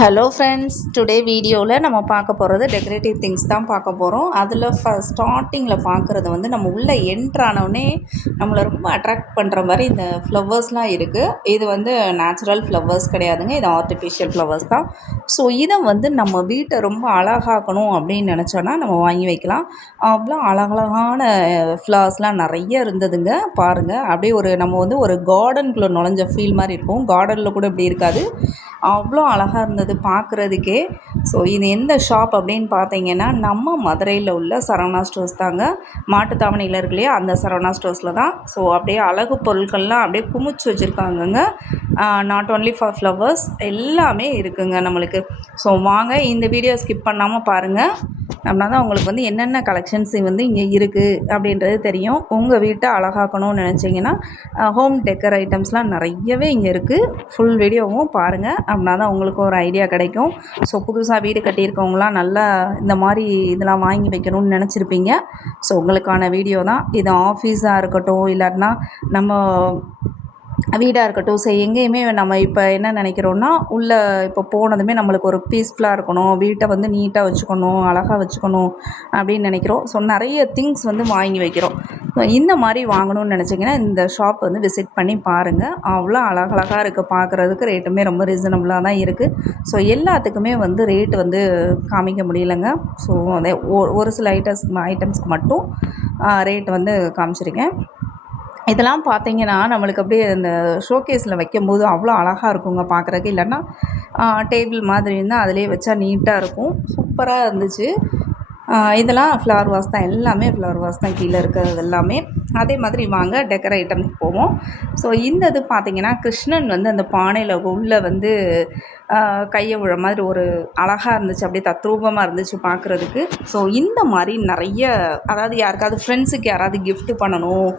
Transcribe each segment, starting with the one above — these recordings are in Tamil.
ஹலோ ஃப்ரெண்ட்ஸ், டுடே வீடியோவில் நம்ம பார்க்க போகிறது டெக்கரேட்டிவ் திங்ஸ் தான் பார்க்க போகிறோம். அதில் ஸ்டார்டிங்கில் பார்க்குறது வந்து நம்ம உள்ளே என்ட்ரானோடனே நம்மளை ரொம்ப அட்ராக்ட் பண்ணுற மாதிரி இந்த ஃப்ளவர்ஸ்லாம் இருக்குது. இது வந்து நேச்சுரல் ஃப்ளவர்ஸ் கிடையாதுங்க, இது ஆர்டிஃபிஷியல் ஃப்ளவர்ஸ் தான். ஸோ இதை வந்து நம்ம வீட்டை ரொம்ப அழகாக்கணும் அப்படின்னு நினச்சோன்னா நம்ம வாங்கி வைக்கலாம். அவ்வளோ அழகழகான ஃப்ளவர்ஸ்லாம் நிறைய இருந்ததுங்க. பாருங்கள், அப்படியே நம்ம வந்து ஒரு கார்டனுக்குள்ளே நுழைஞ்ச ஃபீல் மாதிரி இருக்கும். கார்டனில் கூட இப்படி இருக்காது, அவ்வளோ அழகாக இருந்தது பார்க்குறதுக்கே. ஸோ இது எந்த ஷாப் அப்படின்னு பார்த்தீங்கன்னா, நம்ம மதுரையில் உள்ள சரவணா ஸ்டோர்ஸ் தாங்க. மாட்டுத்தாவணியில் இருக்கு இல்லையா, அந்த சரவணா ஸ்டோர்ஸில் தான். ஸோ அப்படியே அழகு பொருட்கள்லாம் அப்படியே குமிச்சு வச்சுருக்காங்கங்க. நாட் ஓன்லி ஃபார் ஃப்ளவர்ஸ், எல்லாமே இருக்குங்க நம்மளுக்கு. ஸோ வாங்க இந்த வீடியோ ஸ்கிப் பண்ணாமல் பாருங்கள். அப்படின்னா தான் உங்களுக்கு வந்து என்னென்ன கலெக்ஷன்ஸ் வந்து இங்கே இருக்குது அப்படின்றது தெரியும். உங்கள் வீட்டை அழகாக்கணும்னு நினச்சிங்கன்னா ஹோம் டெக்கர் ஐட்டம்ஸ்லாம் நிறையவே இங்கே இருக்குது. ஃபுல் வீடியோவும் பாருங்கள், அப்படின்னா தான் உங்களுக்கு ஒரு ஐடியா கிடைக்கும். ஸோ புதுசாக வீடு கட்டியிருக்கவங்களாம் நல்லா இந்த மாதிரி இதெல்லாம் வாங்கி வைக்கணும்னு நினச்சிருப்பீங்க. ஸோ உங்களுக்கான வீடியோ தான் இது. ஆஃபீஸாக இருக்கட்டும், இல்லாட்டினா நம்ம வீடாக இருக்கட்டும். ஸோ எங்கேயுமே நம்ம இப்போ என்ன நினைக்கிறோன்னா, உள்ளே இப்போ போனதுமே நம்மளுக்கு ஒரு பீஸ்ஃபுல்லாக இருக்கணும், வீட்டை வந்து நீட்டாக வச்சுக்கணும், அழகாக வச்சுக்கணும் அப்படின்னு நினைக்கிறோம். ஸோ நிறைய திங்ஸ் வந்து வாங்கி வைக்கிறோம். ஸோ இந்த மாதிரி வாங்கணும்னு நினச்சிங்கன்னா இந்த ஷாப் வந்து விசிட் பண்ணி பாருங்கள். அவ்வளோ அழகழகாக இருக்குது பார்க்குறதுக்கு. ரேட்டுமே ரொம்ப ரீசனபுளாக தான் இருக்குது. ஸோ எல்லாத்துக்குமே வந்து ரேட் வந்து காமிக்க முடியலைங்க. ஸோ அதே ஒரு சில ஐட்டம்ஸ்க்கு மட்டும் ரேட் வந்து காமிச்சிருக்கேன். இதெல்லாம் பார்த்தீங்கன்னா நம்மளுக்கு அப்படியே இந்த ஷோகேஸில் வைக்கும்போது அவ்வளோ அழகாக இருக்குங்க பார்க்குறதுக்கு. இல்லைன்னா டேபிள் மாதிரி இருந்தால் அதிலே வச்சா நீட்டாக இருக்கும். சூப்பராக இருந்துச்சு. இதெல்லாம் ஃப்ளவர் வாஸ் தான், எல்லாமே ஃப்ளவர் வாஸ் தான் கீழே இருக்கிறது எல்லாமே. அதே மாதிரி வாங்க டெக்கர் ஐட்டம்ஸ் போவோம். ஸோ இந்த இது பார்த்திங்கன்னா, கிருஷ்ணன் வந்து அந்த பானையில் உள்ளே வந்து கையை விழ மாதிரி ஒரு அழகாக இருந்துச்சு, அப்படியே தத்ரூபமாக இருந்துச்சு பார்க்குறதுக்கு. ஸோ இந்த மாதிரி நிறைய, அதாவது யாருக்காவது ஃப்ரெண்ட்ஸுக்கு யாராவது கிஃப்ட்டு பண்ணணும்,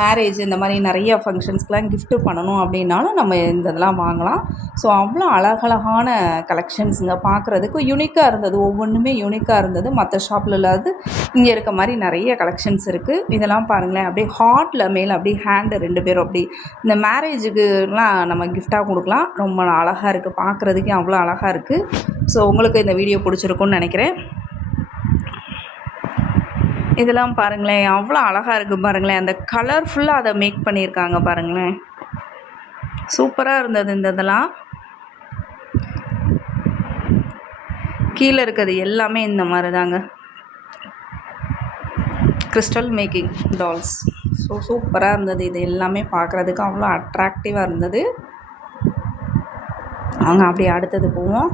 மேரேஜ் இந்த மாதிரி நிறைய ஃபங்க்ஷன்ஸ்க்கெலாம் கிஃப்ட்டு பண்ணணும் அப்படின்னாலும் நம்ம இந்த இதெல்லாம் வாங்கலாம். ஸோ அவ்வளோ அழகழகான கலெக்ஷன்ஸுங்க, பார்க்குறதுக்கு யூனிக்காக இருந்தது. ஒவ்வொன்றுமே யூனிக்காக இருந்தது, மற்ற ஷாப்பில் இல்லாது இங்கே இருக்க மாதிரி நிறைய கலெக்ஷன்ஸ் இருக்குது. இதெல்லாம் பாருங்களேன், அப்படியே ஹார்ட்டில் மேலே அப்படியே ஹேண்டு 2 பேரும் அப்படி இந்த மேரேஜுக்குலாம் நம்ம கிஃப்டாக கொடுக்கலாம். ரொம்ப அழகாக இருக்குது பார்க்குறதுக்கே, அவ்வளோ அழகாக இருக்குது. ஸோ உங்களுக்கு இந்த வீடியோ பிடிச்சிருக்குன்னு நினைக்கிறேன். இதெல்லாம் பாருங்களேன், அவ்வளோ அழகாக இருக்குது பாருங்களேன். அந்த கலர்ஃபுல்லாக அதை மேக் பண்ணியிருக்காங்க பாருங்களேன், சூப்பராக இருந்தது. இந்த இதெல்லாம் கீழே இருக்கிறது எல்லாமே இந்த மாதிரி தாங்க, கிறிஸ்டல் மேக்கிங் டால்ஸ். ஸோ சூப்பராக இருந்தது. இது எல்லாமே பார்க்குறதுக்கு அவ்வளோ அட்ராக்டிவாக இருந்தது. அவங்க அப்படியே அடுத்தது போவோம்.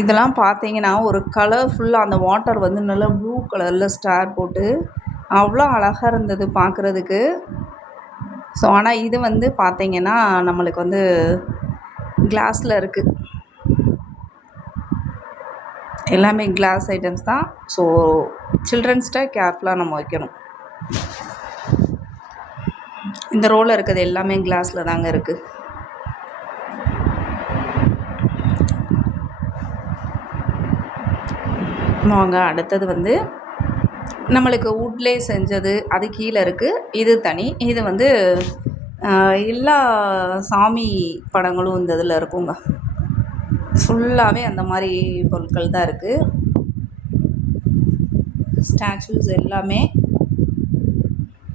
இதெல்லாம் பார்த்தீங்கன்னா ஒரு கலர்ஃபுல்லாக அந்த வாட்டர் வந்து நல்லா ப்ளூ கலரில் ஸ்டார் போட்டு அவ்வளோ அழகாக இருந்தது பார்க்குறதுக்கு. ஸோ ஆனால் இது வந்து பார்த்திங்கன்னா நம்மளுக்கு வந்து கிளாஸில் இருக்குது, எல்லாமே கிளாஸ் ஐட்டம்ஸ் தான். ஸோ சில்ட்ரன்ஸ்கிட்ட கேர்ஃபுல்லாக நம்ம வைக்கணும். இந்த ரோவில் இருக்கிறது எல்லாமே கிளாஸில் தாங்க இருக்குது. வாங்க அடுத்தது வந்து நம்மளுக்கு வுட்லே செஞ்சது, அது கீழே இருக்குது, இது தனி. இது வந்து எல்லா சாமி படங்களும் இந்த இதில் இருக்குங்க. ஃபுல்லாகவே அந்த மாதிரி பொருட்கள் தான் இருக்குது, ஸ்டாச்சூஸ் எல்லாமே.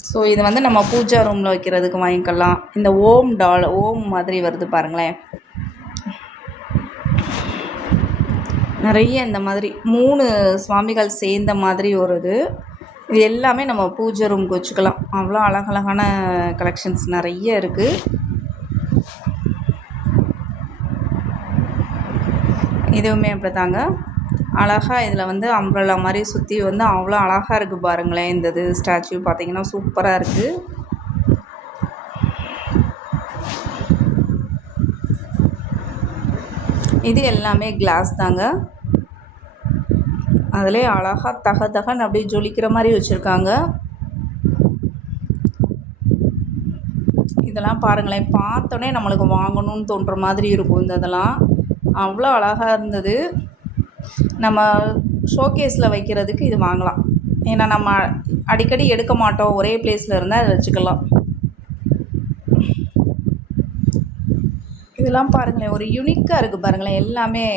ஸோ இது வந்து நம்ம பூஜா ரூமில் வைக்கிறதுக்கு வாங்கிக்கலாம். இந்த ஓம் டால், ஓம் மாதிரி வருது பாருங்களேன், நிறைய இந்த மாதிரி 3 சுவாமிகள் சேர்ந்த மாதிரி ஒரு இது எல்லாமே நம்ம பூஜை ரூமுக்கு வச்சுக்கலாம். அவ்வளோ அழகழகான கலெக்ஷன்ஸ் நிறைய இருக்குது. இதுவுமே அப்படி தாங்க, அழகாக இதில் வந்து அம்ப்ரெல்லா மாதிரி சுற்றி வந்து அவ்வளோ அழகாக இருக்குது பாருங்களேன். இந்த இது ஸ்டாச்சு பார்த்திங்கன்னா சூப்பராக இருக்குது. இது எல்லாமே கிளாஸ் தாங்க, அதிலே அழகாக தகன்னு அப்படியே ஜொலிக்கிற மாதிரி வச்சுருக்காங்க. இதெல்லாம் பாருங்களேன், பார்த்தோன்னே நம்மளுக்கு வாங்கணும்னு தோன்ற மாதிரி இருக்கும். இந்த இதெல்லாம் அவ்வளோ அழகாக இருந்தது. நம்ம ஷோகேஸில் வைக்கிறதுக்கு இது வாங்கலாம், ஏன்னா நம்ம அடிக்கடி எடுக்க மாட்டோம், ஒரே பிளேஸில் இருந்தால் அதை வச்சுக்கலாம். இதெல்லாம் பாருங்களேன், ஒரு யூனிக்காக இருக்குது பாருங்களேன். எல்லாமே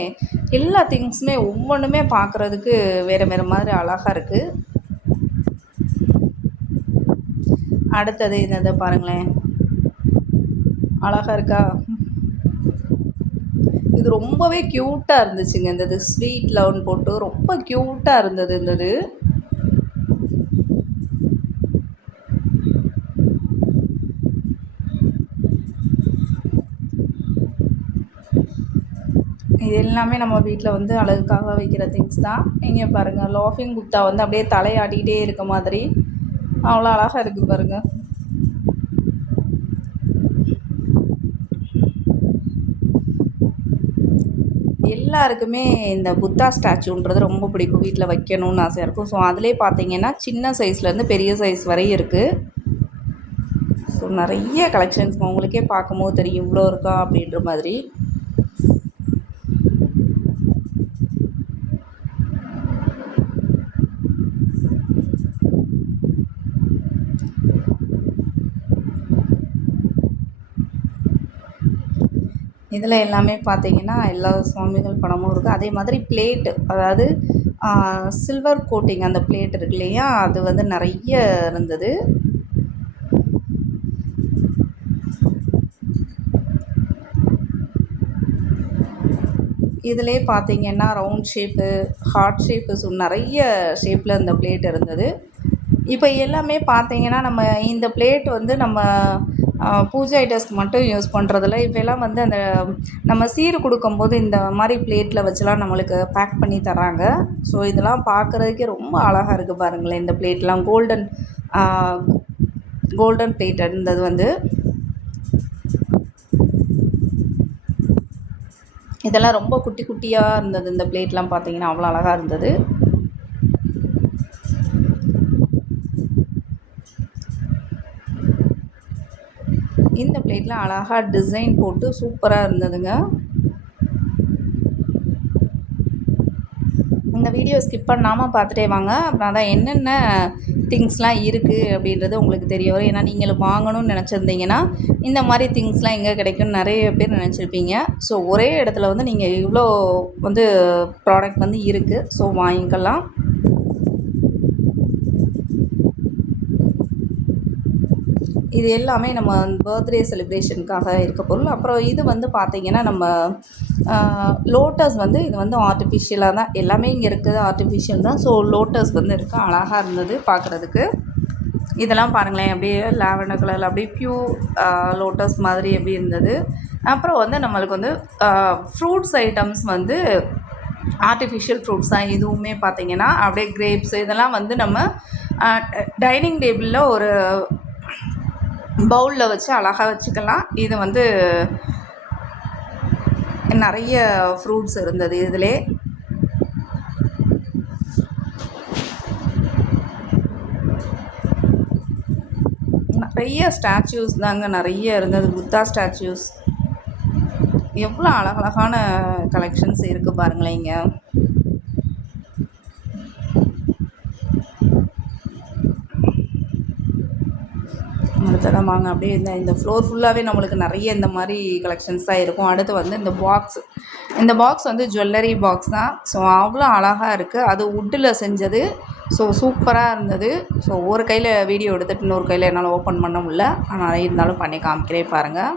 எல்லா திங்ஸுமே ஒவ்வொன்றுமே பார்க்குறதுக்கு வேறு வேறு மாதிரி அழகாக இருக்குது. அடுத்தது இந்த பாருங்களேன், அழகாக இருக்கா? இது ரொம்பவே க்யூட்டாக இருந்துச்சுங்க. இந்த இது ஸ்வீட் லவ்னு போட்டு ரொம்ப க்யூட்டாக இருந்தது இந்த இது. இது எல்லாமே நம்ம வீட்டில் வந்து அழகுக்காக வைக்கிற திங்ஸ் தான். இங்கே பாருங்கள், லாஃபிங் புத்தா வந்து அப்படியே தலையாட்டிகிட்டே இருக்க மாதிரி அவ்வளோ அழகாக இருக்குது பாருங்கள். எல்லாருக்குமே இந்த புத்தா ஸ்டாச்சுன்றது ரொம்ப பிடிக்கும், வீட்டில் வைக்கணும்னு ஆசையாக இருக்கும். ஸோ அதிலே பார்த்தீங்கன்னா சின்ன சைஸ்லேருந்து பெரிய சைஸ் வரையும் இருக்குது. ஸோ நிறைய கலெக்ஷன்ஸ் உங்களுக்கே பார்க்கும்போது தெரியும் இவ்வளோ இருக்கா அப்படின்ற மாதிரி. இதில் எல்லாமே பார்த்தீங்கன்னா எல்லா சுவாமிகள் படமும் இருக்குது. அதே மாதிரி பிளேட்டு, அதாவது சில்வர் கோட்டிங் அந்த பிளேட் இருக்கு இல்லையா, அது வந்து நிறைய இருந்தது. இதிலே பார்த்தீங்கன்னா round shape, heart shape, so நிறைய ஷேப்பில் இந்த பிளேட் இருந்தது. இப்போ எல்லாமே பார்த்தீங்கன்னா நம்ம இந்த பிளேட் வந்து நம்ம பூஜை ஐட்டம்ஸ்க்கு மட்டும் யூஸ் பண்ணுறதில்ல. இப்போலாம் வந்து அந்த நம்ம சீர் கொடுக்கும்போது இந்த மாதிரி பிளேட்டில் வச்சுலாம் நம்மளுக்கு பேக் பண்ணி தராங்க. ஸோ இதெல்லாம் பார்க்குறதுக்கே ரொம்ப அழகாக இருக்குது பாருங்களேன். இந்த பிளேட்லாம் கோல்டன் பிளேட் இருந்தது வந்து. இதெல்லாம் ரொம்ப குட்டி குட்டியாக இருந்தது. இந்த பிளேட்லாம் பார்த்தீங்கன்னா அவ்வளோ அழகாக இருந்தது. இந்த பிளேட்லாம் அழகாக டிசைன் போட்டு சூப்பராக இருந்ததுங்க. இந்த வீடியோ ஸ்கிப் பண்ணாமல் பார்த்துட்டே வாங்க. அப்புறம் அதான் என்னென்ன திங்ஸ்லாம் இருக்குது அப்படின்றது உங்களுக்கு தெரிய வரும். ஏன்னா நீங்களும் வாங்கணும்னு நினச்சிருந்தீங்கன்னா இந்த மாதிரி திங்ஸ்லாம் எங்கே கிடைக்கும்னு நிறைய பேர் நினச்சிருப்பீங்க. ஸோ ஒரே இடத்துல வந்து நீங்கள் இவ்வளோ வந்து ப்ராடக்ட் வந்து இருக்குது. ஸோ வாங்கிக்கலாம். இது எல்லாமே நம்ம பர்த்டே செலிப்ரேஷனுக்காக இருக்க பொருள். அப்புறம் இது வந்து பார்த்திங்கன்னா நம்ம லோட்டஸ் வந்து இது வந்து ஆர்டிஃபிஷியலாக தான் எல்லாமே இங்கே இருக்குது, ஆர்டிஃபிஷியல் தான். ஸோ லோட்டஸ் வந்து இருக்குது, அழகாக இருந்தது பார்க்குறதுக்கு. இதெல்லாம் பாருங்களேன், அப்படியே லாவெண்டர் கலரில் அப்படியே ப்யூர் லோட்டஸ் மாதிரி எப்படி இருந்தது. அப்புறம் வந்து நம்மளுக்கு வந்து ஃப்ரூட்ஸ் ஐட்டம்ஸ் வந்து ஆர்டிஃபிஷியல் ஃப்ரூட்ஸ் தான் இதுவுமே பார்த்திங்கன்னா. அப்படியே கிரேப்ஸ் இதெல்லாம் வந்து நம்ம டைனிங் டேபிளில் ஒரு பவுலில் வச்சு அழகாக வச்சுக்கலாம். இது வந்து நிறைய ஃப்ரூட்ஸ் இருந்தது இதிலே. நிறைய ஸ்டாச்சூஸ் தாங்க நிறைய இருந்தது, புத்தா ஸ்டாச்சூஸ். எவ்வளோ அழகழகான கலெக்ஷன்ஸ் இருக்குது பாருங்களேன் இங்கே. அடுத்ததான் வாங்க அப்படியே இந்த ஃப்ளோர் ஃபுல்லாகவே நம்மளுக்கு நிறைய இந்த மாதிரி கலெக்ஷன்ஸ் தான் இருக்கும். அடுத்து வந்து இந்த பாக்ஸ் வந்து ஜுவல்லரி பாக்ஸ் தான். ஸோ அவ்வளோ அழகாக இருக்குது, அது வுட்டில் செஞ்சது. ஸோ சூப்பராக இருந்தது. ஸோ ஒரு கையில் வீடியோ எடுத்துகிட்டு இன்னொரு கையில் என்னால் ஓப்பன் பண்ண முடியல, ஆனால் இருந்தாலும் பண்ணி காமிக்கிறேன் பாருங்கள்.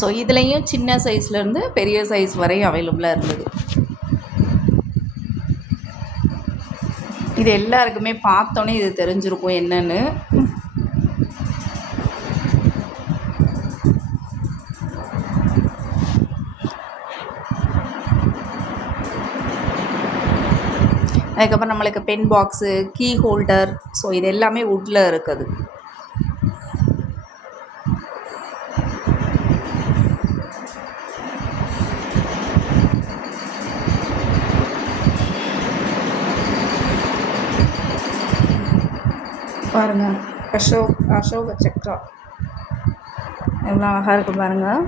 ஸோ இதுலேயும் சின்ன சைஸ்லேருந்து பெரிய சைஸ் வரையும் அவைலபிளாக இருந்தது. இது எல்லாருக்குமே பார்த்தோன்னே இது தெரிஞ்சிருக்கும் என்னென்னு. அதுக்கப்புறம் நம்மளுக்கு pen box, key holder, so இது எல்லாமே வுட்டில் இருக்குது. பாருங்கள், அசோக சக்ரா எவ்வளோ அழகாக இருக்குது பாருங்கள்.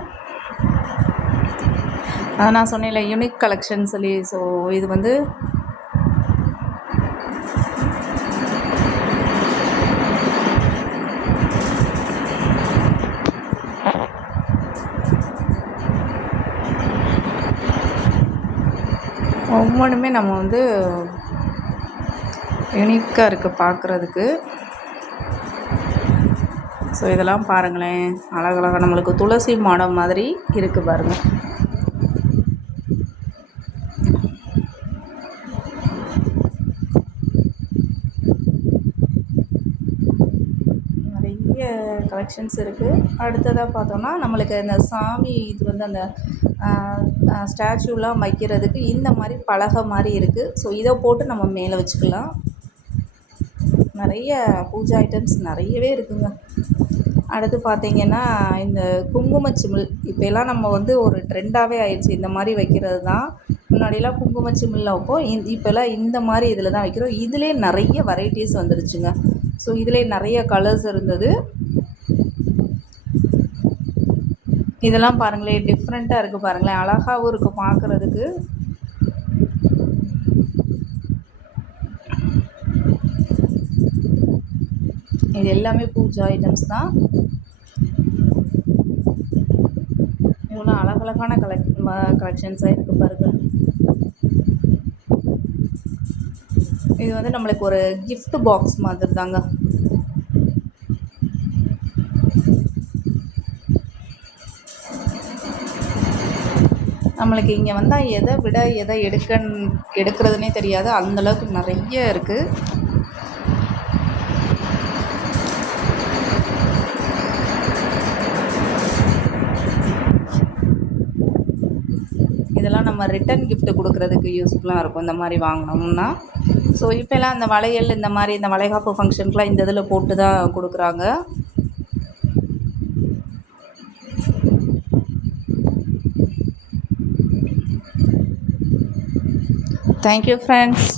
நான் சொன்னேன்ல யூனிக் கலெக்ஷன் சொல்லி. ஸோ இது வந்து ஒவ்வொன்றுமே நம்ம வந்து யூனிக்காக இருக்குது பார்க்குறதுக்கு. ஸோ இதெல்லாம் பாருங்களேன், அழகழகாக நம்மளுக்கு துளசி மாடம் மாதிரி இருக்குது பாருங்கள். நிறைய கலெக்ஷன்ஸ் இருக்குது. அடுத்ததாக பார்த்தோன்னா நம்மளுக்கு இந்த சாமி இது வந்து அந்த ஸ்டாச்சுலாம் வைக்கிறதுக்கு இந்த மாதிரி பலகை மாதிரி இருக்குது. ஸோ இதை போட்டு நம்ம மேலே வச்சுக்கலாம். நிறைய பூஜா ஐட்டம்ஸ் நிறையவே இருக்குங்க. அடுத்து பார்த்திங்கன்னா இந்த குங்குமச்சிமிழ் இப்போலாம் நம்ம வந்து ஒரு ட்ரெண்டாகவே ஆயிடுச்சு. இந்த மாதிரி வைக்கிறது தான். முன்னாடியெல்லாம் குங்குமச்சிமிழில் வைப்போம். இப்போலாம் இந்த மாதிரி இதில் தான் வைக்கிறோம். இதிலே நிறைய வெரைட்டிஸ் வந்துருச்சுங்க. ஸோ இதிலே நிறைய கலர்ஸ் இருந்தது. இதெல்லாம் பாருங்களேன், டிஃப்ரெண்ட்டாக இருக்குது பாருங்களேன், அழகாகவும் இருக்குது பார்க்குறதுக்கு. இது எல்லாமே பூஜா ஐட்டம்ஸ் தான். இவ்வளோ அழகழகான கலெக்ஷன்ஸாக இருக்குது பாருங்கள். இது வந்து நம்மளுக்கு ஒரு கிஃப்ட் பாக்ஸ் மாதிரி தாங்க. நம்மளுக்கு இங்கே வந்தால் எதை விட எதை எடுக்கிறதுனே தெரியாது, அந்தளவுக்கு நிறைய இருக்குது. இதெல்லாம் நம்ம ரிட்டன் கிஃப்ட் கொடுக்குறதுக்கு யூஸ்ஃபுல்லாக இருக்கும் இந்த மாதிரி வாங்கினோம்னா. ஸோ இப்போலாம் அந்த வளையல் இந்த மாதிரி இந்த வளைகாப்பு ஃபங்க்ஷனுக்குலாம் இந்த இதில் போட்டு தான் கொடுக்குறாங்க. Thank you friends.